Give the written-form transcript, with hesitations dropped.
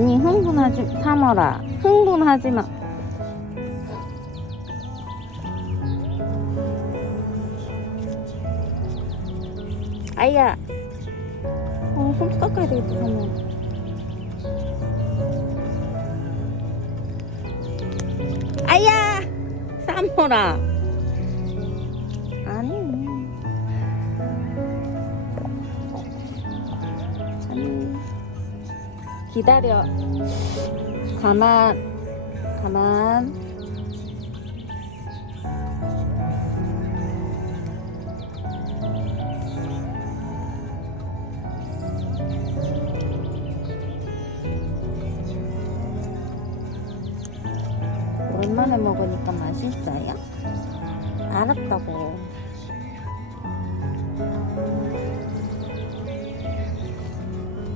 아니 흥분하지 삼어라. 흥분하지 마. 아야. 손 깎아야 되겠다 삼어. 아야 삼어라. 아니. 아니. 기다려. 가만. 오랜만에 먹으니까 맛있어요? 알았다고.